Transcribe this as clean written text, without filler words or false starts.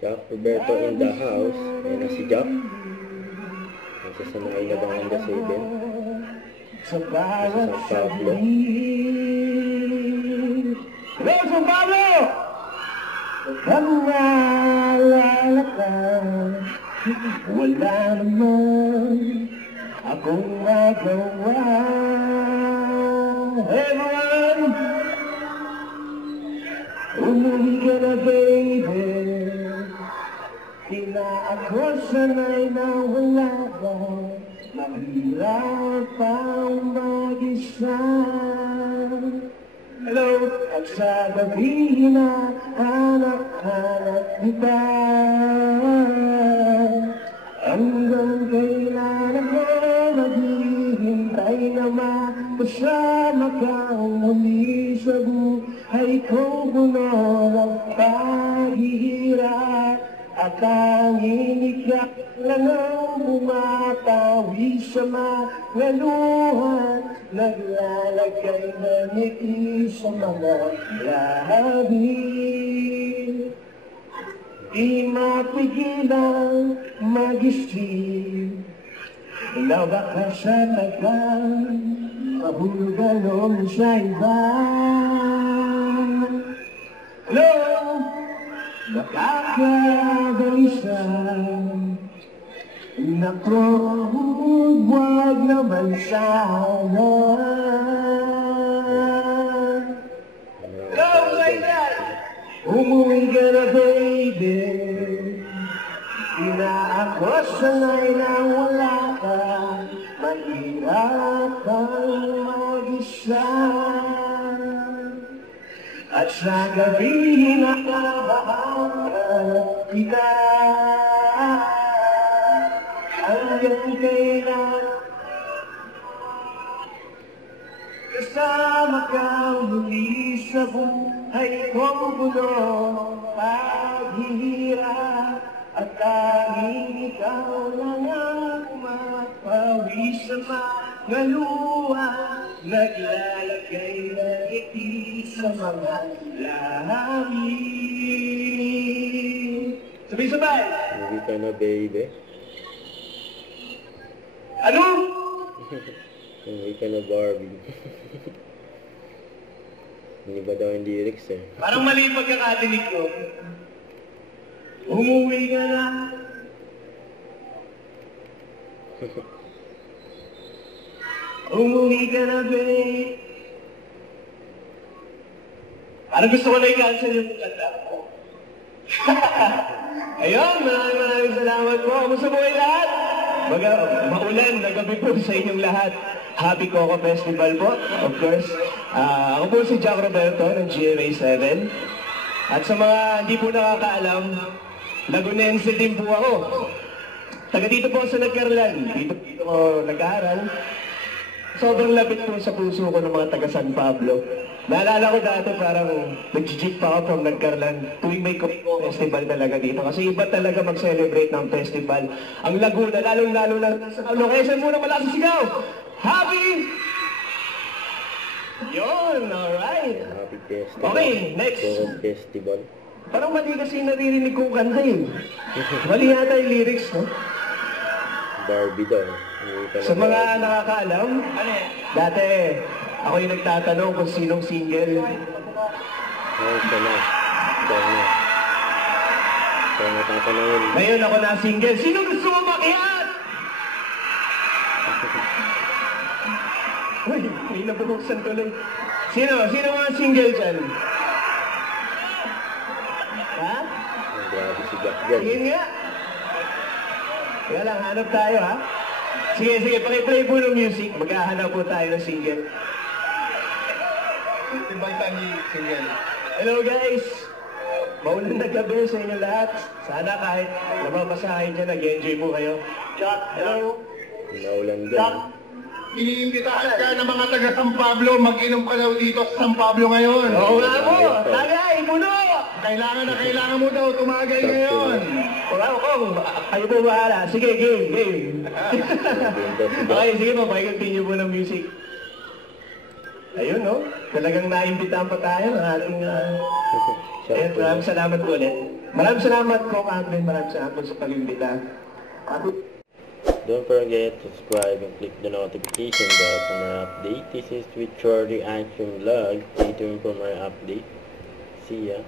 Jack Roberto in the house. Ayan na si Jack. Isa sa mga inabangan the 7. Isa sa San Pablo. Hello, San Pablo! Ang naalala ka, wala naman akong magawa. Everyone, umuwi ka na, baby. Di na ako sanay na wala ka. Mahirap ang mag-isa. Hello, at sa gabi na hanap-hanap kita. Hanggang kailan ako maghihintay na makasama kang muli sa buhay kong puno ng paghihirap. At tanging ikaw lang ang bumatawi sa mga luhan. Naglalagay na ngiti sa mga labi. Di mapigilang mag-isip na baka sa tagal mahulgalong sa iba. Hello! Nakakabalisa. Naku, huwag naman sana. Go, Zaydan! Umuwi ka na, baby. Di na ako sanay na wala ka. Mahirap ang mag-isa. At sa gabi na kabahan kita. Hanggang kailan kasama ka muli sa buhay kong puno paghihirap. At tanging ikaw lang ang mapawi sa mga luha. Naglalagay na ngiti sa mga labi. Sabay-sabay! Umuwi ka na, baby. Ano? Umuwi ka na, Barbie. Hindi ba daw yung lyrics eh? Parang mali yung pagkakadinig ko. Umuwi ka na. Umuwi ka na, babe. Parang gusto ko na i-cancel yung kanta ko. Ayun, maraming salamat po. Kamusta po kayo lahat? Maulan na gabi po sa inyong lahat. Happy Coco Festival po, of course. Ako po si Jack Roberto ng GMA 7. At sa mga hindi po nakakaalam, Lagunense din po ako. Taga dito po sa Nagcarlan. Dito ko nag-aaral. Sobrang lapit po sa puso ko ng mga taga San Pablo. Naalala ko dati parang nag-jeep pa ako from Nagcarlan tuwing may festival talaga dito. Kasi iba talaga mag-celebrate ng festival. Ang Laguna, lalong-lalo na sa Pablo. Kaya saan muna malakas sigaw? Happy! Yun, alright. Happy Festival. Okay, next. Coco Festival. Parang mali kasi naririnig kong kanta eh. Mali yata yung lyrics, no? Barbie daw. Umuwi ka na, Sa mga Barbie. nakakaalam, dati ako yung nagtatanong kung sinong single. Ay, ito na. Ito na. Ito na tatanungin. Ngayon ako na single. Sino gusto mo makihat? Uy, may nabubuksan tuloy. Sino mga single dyan? Ha? Ang grabe si Jack dyan. Sige nga. Kaya lang, hanap tayo ha. Sige, pakiplay po ng music. Maghahanap po tayo ng single. Timbakan ni single. Hello guys! Maulan na gabi sa inyo lahat. Sana kahit nababasahin dyan, nag-enjoy po kayo. Jack, hello! Naulan dyan. Jack! Iniimbitahan ka ng mga taga San Pablo, mag-inom ka daw dito sa San Pablo ngayon. Oo nga po! Tagay! Puno! Kailangan mo daw tumagay ngayon. Wala ko, kayo po bahala. Sige, game. Okay, sige po, pakicontinue po ng music. Ayun, no? Talagang naimbitahan pa tayo ng ating... And maraming salamat po ulit. Maraming salamat ko, Catherine. Maraming salamat po sa pag-imbita. Don't forget to subscribe and click the notification bell for more update. This is with Charlie Action Vlog. Stay tuned for more update. See ya.